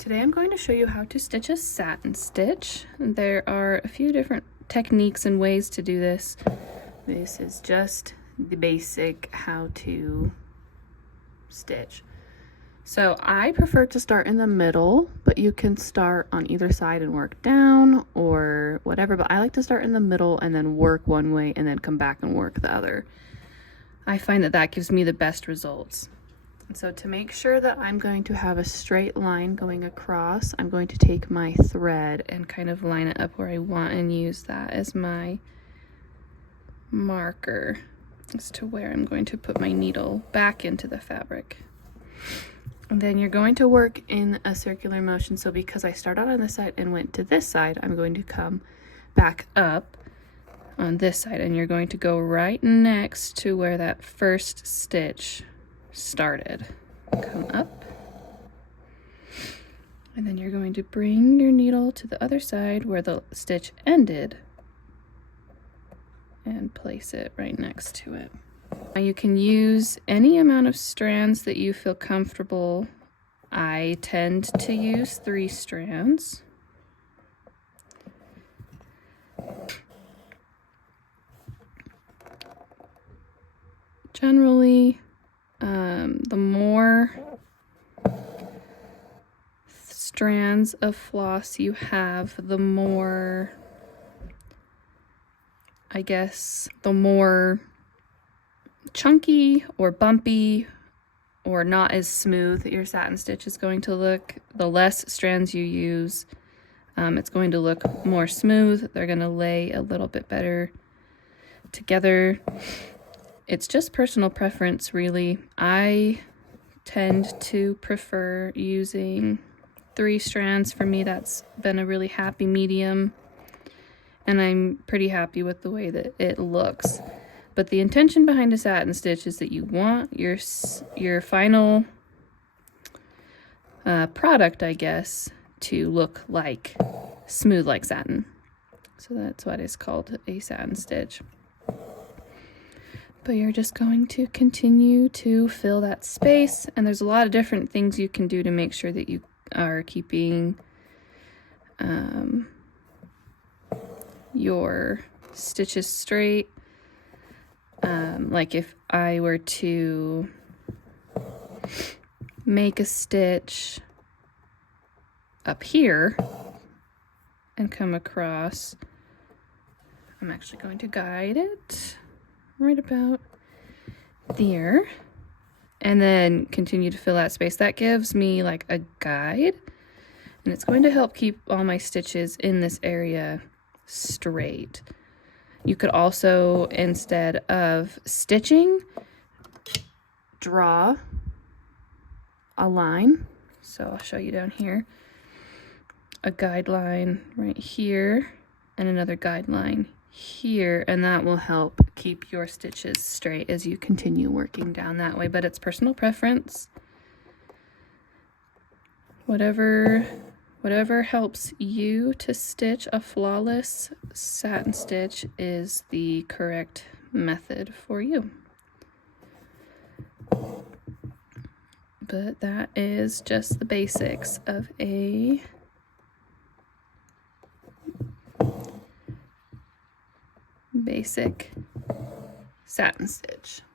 Today I'm going to show you how to stitch a satin stitch. There are a few different techniques and ways to do this. This is just the basic how to stitch. So I prefer to start in the middle, but you can start on either side and work down or whatever, but I like to start in the middle and then work one way and then come back and work the other. I find that that gives me the best results. And so to make sure that I'm going to have a straight line going across, I'm going to take my thread and kind of line it up where I want and use that as my marker as to where I'm going to put my needle back into the fabric. And then you're going to work in a circular motion. So because I started on this side and went to this side, I'm going to come back up on this side, and you're going to go right next to where that first stitch started. Come up, and then you're going to bring your needle to the other side where the stitch ended and place it right next to it. Now you can use any amount of strands that you feel comfortable. I tend to use 3 strands. Generally, the more strands of floss you have, the more, I guess, the more chunky or bumpy or not as smooth your satin stitch is going to look. The less strands you use, it's going to look more smooth. They're going to lay a little bit better together. It's just personal preference, really. I tend to prefer using 3 strands. For me, that's been a really happy medium, and I'm pretty happy with the way that it looks. But the intention behind a satin stitch is that you want your final product, I guess, to look like smooth like satin. So that's what is called a satin stitch. But you're just going to continue to fill that space, and there's a lot of different things you can do to make sure that you are keeping your stitches straight. Like if I were to make a stitch up here and come across, I'm actually going to guide it right about there, and then continue to fill that space. That gives me like a guide, and it's going to help keep all my stitches in this area straight. You could also, instead of stitching, draw a line. So I'll show you down here, a guideline right here and another guideline here, and that will help keep your stitches straight as you continue working down that way. But it's personal preference. Whatever helps you to stitch a flawless satin stitch is the correct method for you. But that is just the basics of a basic satin stitch.